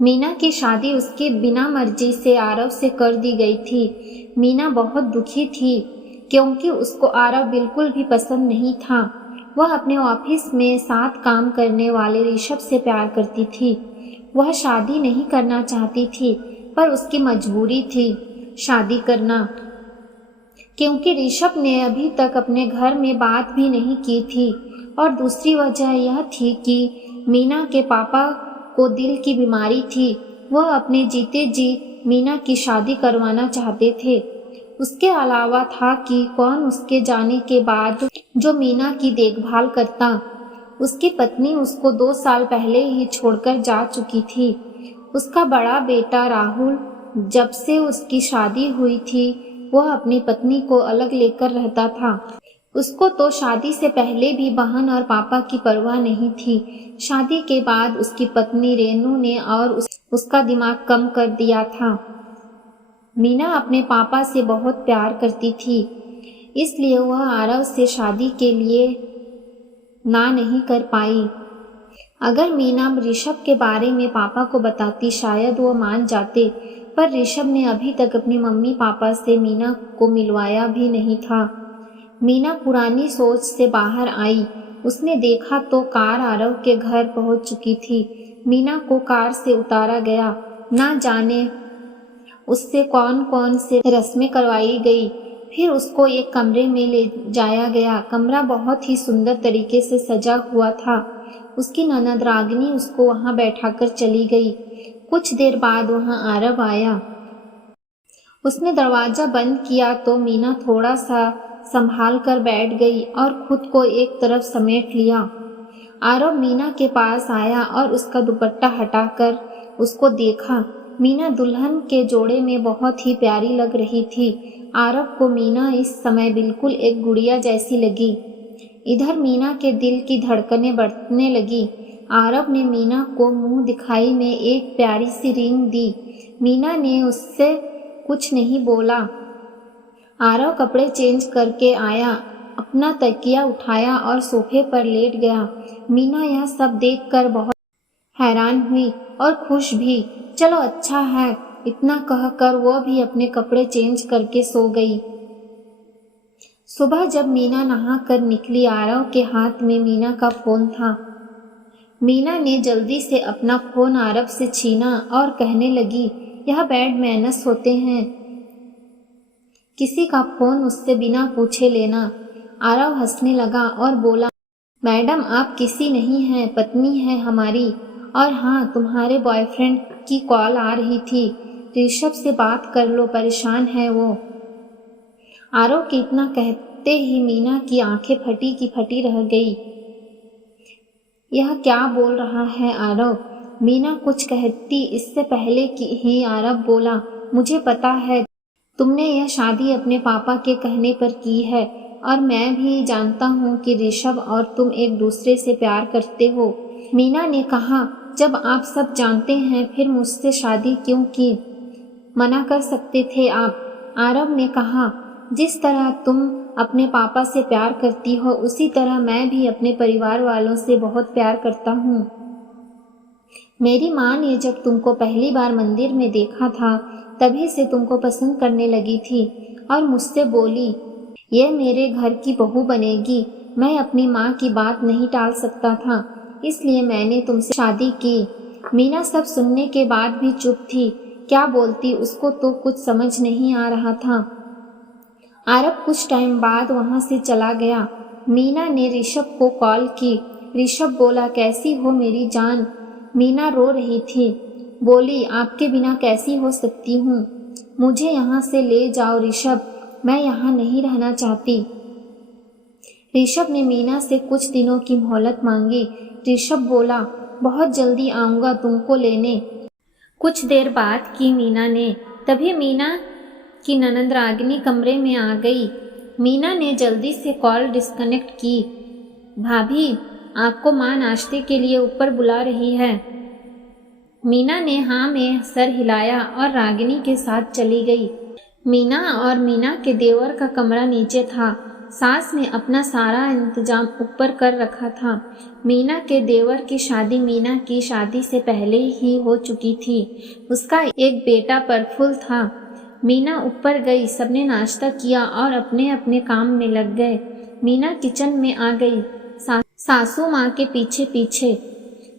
मीना की शादी उसकी बिना मर्जी से आरव से कर दी गई थी। मीना बहुत दुखी थी क्योंकि उसको आरव बिल्कुल भी पसंद नहीं था। वह अपने ऑफिस में साथ काम करने वाले ऋषभ से प्यार करती थी। वह शादी नहीं करना चाहती थी, पर उसकी मजबूरी थी शादी करना, क्योंकि ऋषभ ने अभी तक अपने घर में बात भी नहीं की थी। और दूसरी वजह यह थी कि मीना के पापा को दिल की बीमारी थी। वह अपने जीते जी मीना की शादी करवाना चाहते थे। उसके अलावा था कि कौन उसके जाने के बाद जो मीना की देखभाल करता। उसकी पत्नी उसको 2 साल पहले ही छोड़कर जा चुकी थी। उसका बड़ा बेटा राहुल, जब से उसकी शादी हुई थी, वह अपनी पत्नी को अलग लेकर रहता था। उसको तो शादी से पहले भी बहन और पापा की परवाह नहीं थी। शादी के बाद उसकी पत्नी रेनू ने उसका दिमाग कम कर दिया था। मीना अपने पापा से बहुत प्यार करती थी, इसलिए वह आरव से शादी के लिए ना नहीं कर पाई। अगर मीना ऋषभ के बारे में पापा को बताती, शायद वो मान जाते, पर ऋषभ ने अभी तक अपनी मम्मी पापा से मीना को मिलवाया भी नहीं था। मीना पुरानी सोच से बाहर आई। उसने देखा तो कार आरव के घर पहुंच चुकी थी। मीना को कार से उतारा गया। ना जाने उससे कौन कौन से रस्में करवाई गई। फिर उसको एक कमरे में ले जाया गया। कमरा बहुत ही सुंदर तरीके से सजा हुआ था। उसकी ननद रागिनी उसको वहां बैठाकर चली गई। कुछ देर बाद वहां आरव आया। उसने दरवाजा बंद किया तो मीना थोड़ा सा संभाल कर बैठ गई और खुद को एक तरफ समेट लिया। आरव मीना के पास आया और उसका दुपट्टा हटाकर उसको देखा। मीना दुल्हन के जोड़े में बहुत ही प्यारी लग रही थी। आरव को मीना इस समय बिल्कुल एक गुड़िया जैसी लगी। इधर मीना के दिल की धड़कनें बढ़ने लगी। आरव ने मीना को मुंह दिखाई में एक प्यारी सी रिंग दी। मीना ने उससे कुछ नहीं बोला। आरव कपड़े चेंज करके आया, अपना तकिया उठाया और सोफे पर लेट गया। मीना यह सब देखकर बहुत हैरान हुई और खुश भी। चलो अच्छा है, इतना कहकर वह भी अपने कपड़े चेंज करके सो गई। सुबह जब मीना नहाकर निकली, आरव के हाथ में मीना का फोन था। मीना ने जल्दी से अपना फोन आरव से छीना और कहने लगी, यह बैड मैनर्स होते हैं, किसी का फोन उससे बिना पूछे लेना। आरव हंसने लगा और बोला, मैडम आप किसी नहीं हैं, पत्नी है हमारी। और हाँ, तुम्हारे बॉयफ्रेंड की कॉल आ रही थी, ऋषभ से बात कर लो, परेशान है वो। आरव के इतना कहते ही मीना की आंखें फटी की फटी रह गई। यह क्या बोल रहा है आरव? मीना कुछ कहती इससे पहले कि ही आरव बोला, मुझे पता है तुमने यह शादी अपने पापा के कहने पर की है, और मैं भी जानता हूँ कि ऋषभ और तुम एक दूसरे से प्यार करते हो। मीना ने कहा, जब आप सब जानते हैं फिर मुझसे शादी क्यों की? मना कर सकते थे आप। आरव ने कहा, जिस तरह तुम अपने पापा से प्यार करती हो, उसी तरह मैं भी अपने परिवार वालों से बहुत प्यार करता हूँ। मेरी माँ ने जब तुमको पहली बार मंदिर में देखा था, तभी से तुमको पसंद करने लगी थी और मुझसे बोली, ये मेरे घर की बहू बनेगी। मैं अपनी माँ की बात नहीं टाल सकता था, इसलिए मैंने तुमसे शादी की। मीना सब सुनने के बाद भी चुप थी। क्या बोलती, उसको तो कुछ समझ नहीं आ रहा था। आरव कुछ टाइम बाद वहां से चला गया। मीना ने ऋषभ को कॉल की। ऋषभ बोला, कैसी हो मेरी जान? मीना रो रही थी। बोली, आपके बिना कैसी हो सकती हूँ? मुझे यहाँ से ले जाओ ऋषभ, मैं यहाँ नहीं रहना चाहती। ऋषभ ने मीना से कुछ दिनों की मोहलत मांगी। ऋषभ बोला, बहुत जल्दी आऊँगा तुमको लेने। कुछ देर बाद की मीना ने, तभी मीना की ननद रागिनी कमरे में आ गई। मीना ने जल्दी से कॉल डिस्कनेक्ट की। भाभी, आपको माँ नाश्ते के लिए ऊपर बुला रही है। मीना ने हाँ में सर हिलाया और रागिनी के साथ चली गई। मीना और मीना के देवर का कमरा नीचे था। सास ने अपना सारा इंतजाम ऊपर कर रखा था। मीना के देवर की शादी मीना की शादी से पहले ही हो चुकी थी। उसका एक बेटा प्रफुल्ल था। मीना ऊपर गई, सबने नाश्ता किया और अपने अपने काम में लग गए। मीना किचन में आ गई, सासू माँ के पीछे पीछे।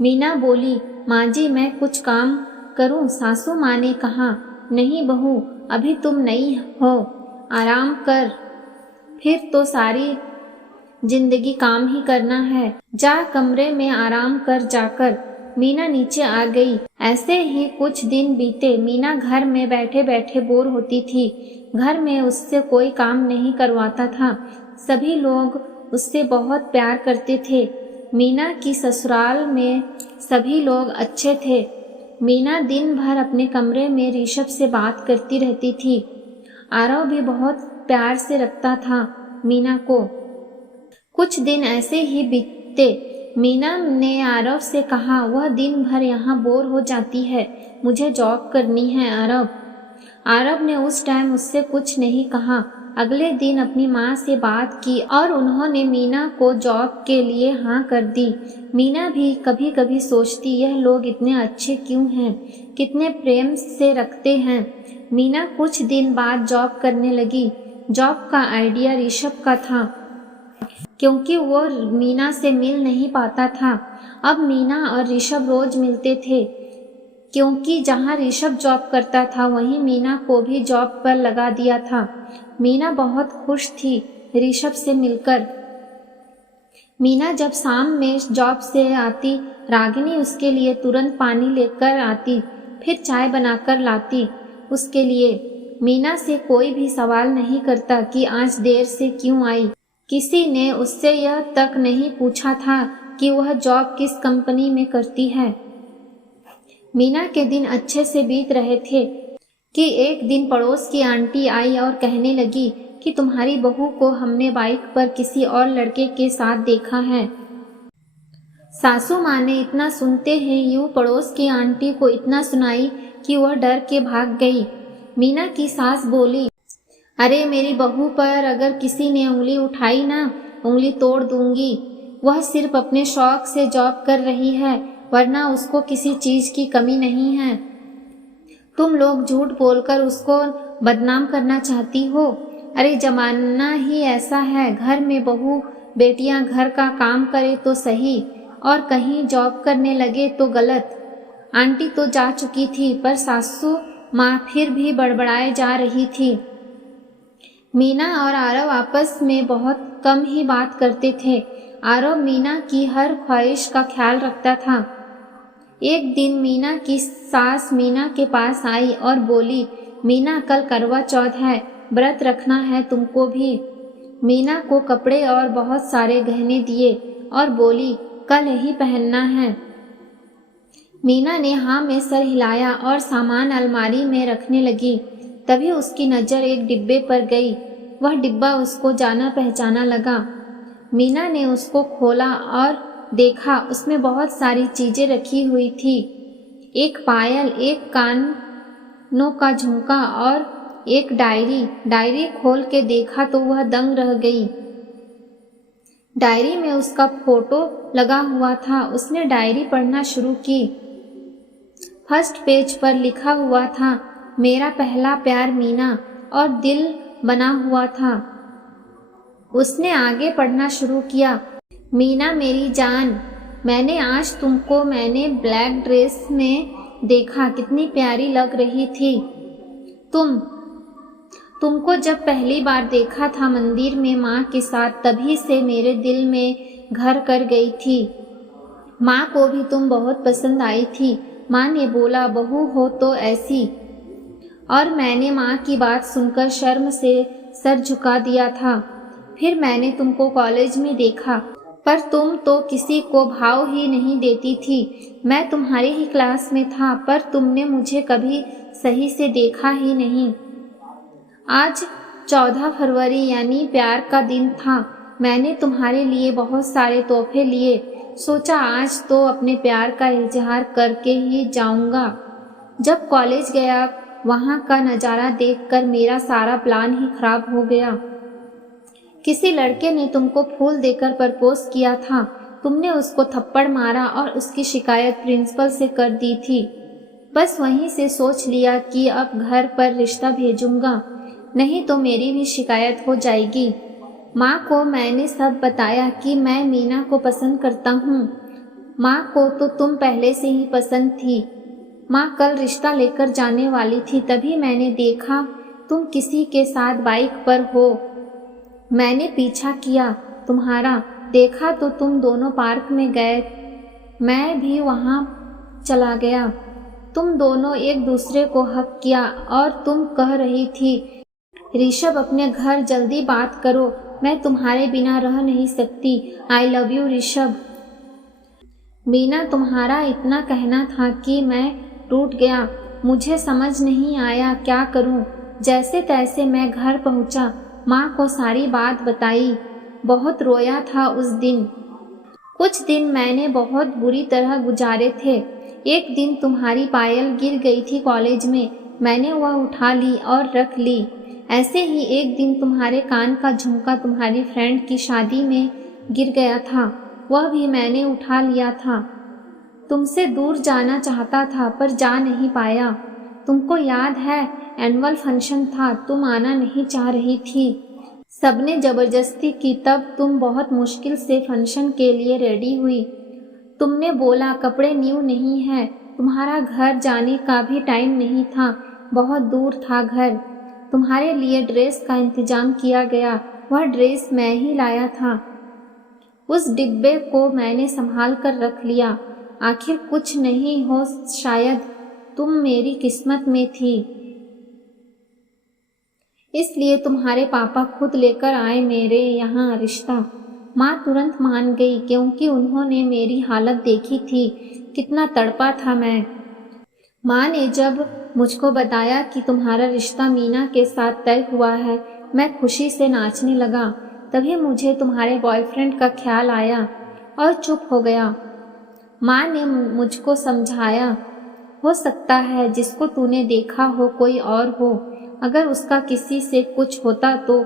मीना बोली, माँ जी मैं कुछ काम करूँ? सासू माँ ने कहा, नहीं बहू, अभी तुम नई हो, आराम कर, फिर तो सारी जिंदगी काम ही करना है। जा कमरे में आराम कर जाकर। मीना नीचे आ गई। ऐसे ही कुछ दिन बीते। मीना घर में बैठे बैठे बोर होती थी। घर में उससे कोई काम नहीं करवाता था। सभी लोग उससे बहुत प्यार करते थे। मीना की ससुराल में सभी लोग अच्छे थे। मीना दिन भर अपने कमरे में ऋषभ से बात करती रहती थी। आरव भी बहुत प्यार से रखता था मीना को। कुछ दिन ऐसे ही बीते। मीना ने आरव से कहा, वह दिन भर यहाँ बोर हो जाती है, मुझे जॉब करनी है आरव। आरव ने उस टाइम उससे कुछ नहीं कहा। अगले दिन अपनी माँ से बात की और उन्होंने मीना को जॉब के लिए हाँ कर दी। मीना भी कभी कभी सोचती, यह लोग इतने अच्छे क्यों हैं, कितने प्रेम से रखते हैं। मीना कुछ दिन बाद जॉब करने लगी। जॉब का आइडिया ऋषभ का था, क्योंकि वो मीना से मिल नहीं पाता था। अब मीना और ऋषभ रोज मिलते थे, क्योंकि जहाँ ऋषभ जॉब करता था वहीं मीना को भी जॉब पर लगा दिया था। मीना बहुत खुश थी ऋषभ से मिलकर। मीना जब शाम में जॉब से आती, रागिनी उसके लिए तुरंत पानी लेकर आती, फिर चाय बनाकर लाती उसके लिए। मीना से कोई भी सवाल नहीं करता कि आज देर से क्यों आई। किसी ने उससे यह तक नहीं पूछा था कि वह जॉब किस कंपनी में करती है। मीना के दिन अच्छे से बीत रहे थे कि एक दिन पड़ोस की आंटी आई और कहने लगी कि तुम्हारी बहू को हमने बाइक पर किसी और लड़के के साथ देखा है। सासू माँ ने इतना सुनते ही यूं पड़ोस की आंटी को इतना सुनाई कि वह डर के भाग गई। मीना की सास बोली, अरे मेरी बहू पर अगर किसी ने उंगली उठाई ना, उंगली तोड़ दूंगी। वह सिर्फ अपने शौक से जॉब कर रही है, वरना उसको किसी चीज की कमी नहीं है। तुम लोग झूठ बोलकर उसको बदनाम करना चाहती हो। अरे जमाना ही ऐसा है, घर में बहू बेटियां घर का काम करे तो सही और कहीं जॉब करने लगे तो गलत। आंटी तो जा चुकी थी, पर सासू माँ फिर भी बड़बड़ाए जा रही थी। मीना और आरव आपस में बहुत कम ही बात करते थे। आरव मीना की हर ख्वाहिश का ख्याल रखता था। एक दिन मीना की सास मीना के पास आई और बोली, मीना कल करवा चौथ है, व्रत रखना है तुमको भी। मीना को कपड़े और बहुत सारे गहने दिए और बोली, कल यही पहनना है। मीना ने हाँ में सर हिलाया और सामान अलमारी में रखने लगी। तभी उसकी नज़र एक डिब्बे पर गई। वह डिब्बा उसको जाना पहचाना लगा। मीना ने उसको खोला और देखा, उसमें बहुत सारी चीजें रखी हुई थी। एक पायल, एक कानों का झुमका और एक डायरी। डायरी खोल के देखा तो वह दंग रह गई। डायरी में उसका फोटो लगा हुआ था। उसने डायरी पढ़ना शुरू की। फर्स्ट पेज पर लिखा हुआ था, मेरा पहला प्यार मीना, और दिल बना हुआ था। उसने आगे पढ़ना शुरू किया, मीना मेरी जान, मैंने आज तुमको मैंने ब्लैक ड्रेस में देखा, कितनी प्यारी लग रही थी तुमको जब पहली बार देखा था मंदिर में माँ के साथ, तभी से मेरे दिल में घर कर गई थी। माँ को भी तुम बहुत पसंद आई थी। माँ ने बोला, बहू हो तो ऐसी। और मैंने माँ की बात सुनकर शर्म से सर झुका दिया था। फिर मैंने तुमको कॉलेज में देखा, पर तुम तो किसी को भाव ही नहीं देती थी। मैं तुम्हारी ही क्लास में था, पर तुमने मुझे कभी सही से देखा ही नहीं। आज 14 फरवरी यानी प्यार का दिन था। मैंने तुम्हारे लिए बहुत सारे तोहफे लिए। सोचा आज तो अपने प्यार का इजहार करके ही जाऊंगा। जब कॉलेज गया, वहाँ का नज़ारा देखकर मेरा सारा प्लान ही खराब हो गया। किसी लड़के ने तुमको फूल देकर प्रपोज किया था, तुमने उसको थप्पड़ मारा और उसकी शिकायत प्रिंसिपल से कर दी थी। बस वहीं से सोच लिया कि अब घर पर रिश्ता भेजूंगा, नहीं तो मेरी भी शिकायत हो जाएगी। माँ को मैंने सब बताया कि मैं मीना को पसंद करता हूँ। माँ को तो तुम पहले से ही पसंद थी। माँ कल रिश्ता लेकर जाने वाली थी, तभी मैंने देखा तुम किसी के साथ बाइक पर हो। मैंने पीछा किया तुम्हारा, देखा तो तुम दोनों पार्क में गए, मैं भी वहाँ चला गया। तुम दोनों एक दूसरे को हक किया और तुम कह रही थी, ऋषभ अपने घर जल्दी बात करो, मैं तुम्हारे बिना रह नहीं सकती, I love you Rishabh. Meena, तुम्हारा इतना कहना था कि मैं टूट गया, मुझे समझ नहीं आया क्या करूं। जैसे तैसे मैं घर पहुंचा, माँ को सारी बात बताई। बहुत रोया था उस दिन। कुछ दिन मैंने बहुत बुरी तरह गुजारे थे। एक दिन तुम्हारी पायल गिर गई थी कॉलेज में, मैंने वह उठा ली और रख ली। ऐसे ही एक दिन तुम्हारे कान का झुमका तुम्हारी फ्रेंड की शादी में गिर गया था, वह भी मैंने उठा लिया था। तुमसे दूर जाना चाहता था पर जा नहीं पाया। तुमको याद है, एनुअल फंक्शन था, तुम आना नहीं चाह रही थी, सबने जबरदस्ती की, तब तुम बहुत मुश्किल से फंक्शन के लिए रेडी हुई। तुमने बोला कपड़े न्यू नहीं है, तुम्हारा घर जाने का भी टाइम नहीं था, बहुत दूर था घर। तुम्हारे लिए ड्रेस का इंतजाम किया गया, वह ड्रेस मैं ही लाया था। उस डिब्बे को मैंने संभाल कर रख लिया। आखिर कुछ नहीं हो, शायद तुम मेरी किस्मत में थी, इसलिए तुम्हारे पापा खुद लेकर आए मेरे यहाँ रिश्ता। माँ तुरंत मान गई क्योंकि उन्होंने मेरी हालत देखी थी, कितना तड़पा था मैं। माँ ने जब मुझको बताया कि तुम्हारा रिश्ता मीना के साथ तय हुआ है, मैं खुशी से नाचने लगा। तभी मुझे तुम्हारे बॉयफ्रेंड का ख्याल आया और चुप हो गया। माँ ने मुझको समझाया, हो सकता है जिसको तूने देखा हो कोई और हो, अगर उसका किसी से कुछ होता तो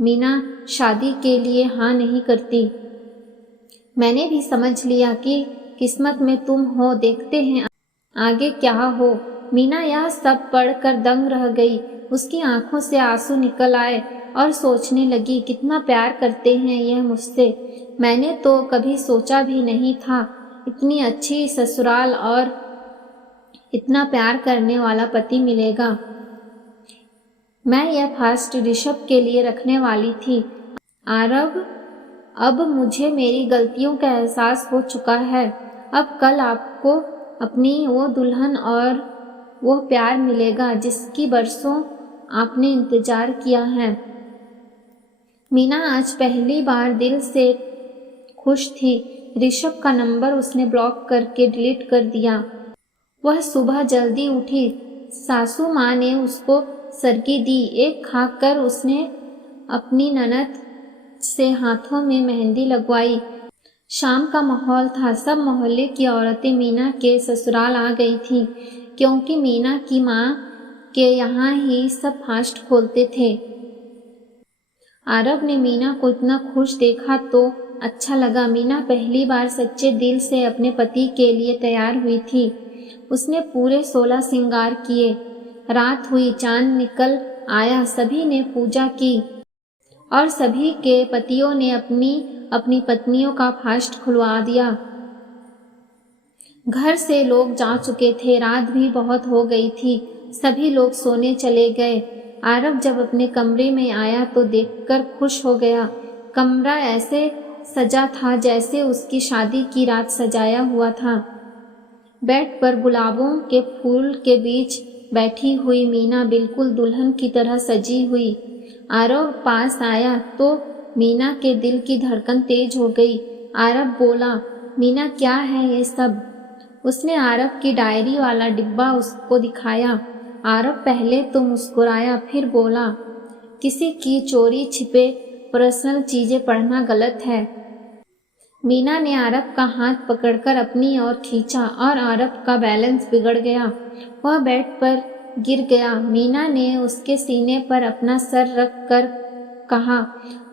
मीना शादी के लिए हाँ नहीं करती। मैंने भी समझ लिया कि किस्मत में तुम हो, देखते हैं आगे क्या हो। मीना यह सब पढ़कर दंग रह गई, उसकी आंखों से आंसू निकल आए और सोचने लगी कितना प्यार करते हैं यह मुझसे। मैंने तो कभी सोचा भी नहीं था इतनी अच्छी ससुराल और इतना प्यार करने वाला पति मिलेगा। मैं यह फास्ट ऋषभ के लिए रखने वाली थी। आरव, अब मुझे मेरी गलतियों का एहसास हो चुका है। अब कल आपको अपनी वो दुल्हन और वो प्यार मिलेगा जिसकी बरसों आपने इंतजार किया है। मीना आज पहली बार दिल से खुश थी। ऋषभ का नंबर उसने ब्लॉक करके डिलीट कर दिया। वह सुबह जल्दी उठी, सासू माँ ने उसको सरगी दी। एक खाकर उसने अपनी ननद से हाथों में मेहंदी लगवाई। शाम का माहौल था, सब मोहल्ले की औरतें मीना के ससुराल आ गई थीं, क्योंकि मीना की माँ के यहाँ ही सब फास्ट खोलते थे। आरव ने मीना को इतना खुश देखा तो अच्छा लगा। मीना पहली बार सच्चे दिल से अपने पति के लिए तैयार हुई थी। उसने पूरे 16 श्रृंगार किए। रात हुई, चांद निकल आया, सभी ने पूजा की और सभी के पतियों ने अपनी अपनी पत्नियों का फास्ट खुलवा दिया। घर से लोग जा चुके थे, रात भी बहुत हो गई थी, सभी लोग सोने चले गए। आरव जब अपने कमरे में आया तो देखकर खुश हो गया। कमरा ऐसे सजा था जैसे उसकी शादी की रात सजाया हुआ था। बेड पर गुलाबों के फूल के बीच बैठी हुई मीना बिल्कुल दुल्हन की तरह सजी हुई। आरव पास आया तो मीना के दिल की धड़कन तेज हो गई। आरव बोला, मीना क्या है ये सब? उसने आरव की डायरी वाला डिब्बा उसको दिखाया। आरव पहले तो मुस्कुराया, फिर बोला, किसी की चोरी छिपे पर्सनल चीजें पढ़ना गलत है। मीना ने आरव का हाथ पकड़कर अपनी ओर खींचा और आरव का बैलेंस बिगड़ गया। वह बेड पर गिर गया। मीना ने उसके सीने पर अपना सर रख कर कहा,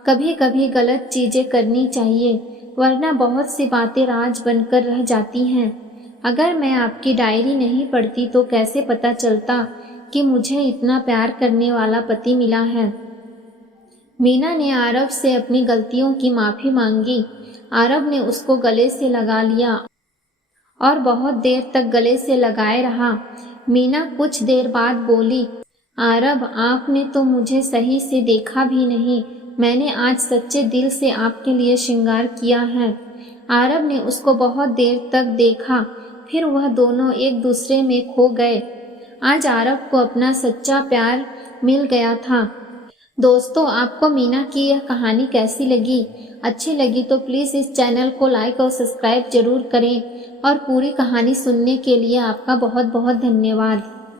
कभी कभी गलत चीजें करनी चाहिए, वरना बहुत सी बातें राज बनकर रह जाती हैं। अगर मैं आपकी डायरी नहीं पढ़ती तो कैसे पता चलता कि मुझे इतना प्यार करने वाला पति मिला है। मीना ने आरव से अपनी गलतियों की माफी मांगी। आरव ने उसको गले से लगा लिया और बहुत देर तक गले से लगाए रहा। मीना कुछ देर बाद बोली, आरव, आपने तो मुझे सही से देखा भी नहीं। मैंने आज सच्चे दिल से आपके लिए श्रृंगार किया है। आरव ने उसको बहुत देर तक देखा, फिर वह दोनों एक दूसरे में खो गए। आज आरव को अपना सच्चा प्यार मिल गया था। दोस्तों, आपको मीना की यह कहानी कैसी लगी? अच्छी लगी तो प्लीज़ इस चैनल को लाइक और सब्सक्राइब जरूर करें और पूरी कहानी सुनने के लिए आपका बहुत बहुत धन्यवाद।